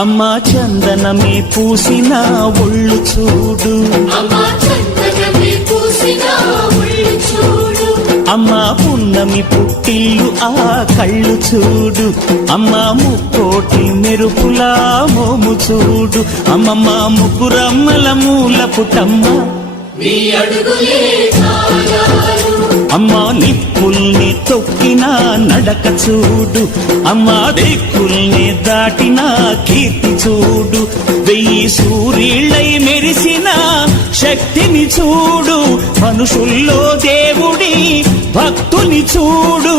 అమ్మా చందనమే పూసిన ఒళ్ళు చూడు, అమ్మా పున్నమి పుట్టిల్లు ఆ కళ్ళు చూడు, అమ్మా ముక్కోటి మెరుపులా మోము చూడు, అమ్మమ్మ ముగ్గురమ్మల మూల పుటమ్మ అమ్మా నిప్పుల్ని తొక్కిన నడక చూడు, అమ్మా దిక్కుల్ని దాటిన కీర్తి చూడు, 1000 సూర్యుళ్ళై మెరిసిన శక్తిని చూడు, మనుషుల్లో దేవుడి భక్తుని చూడు.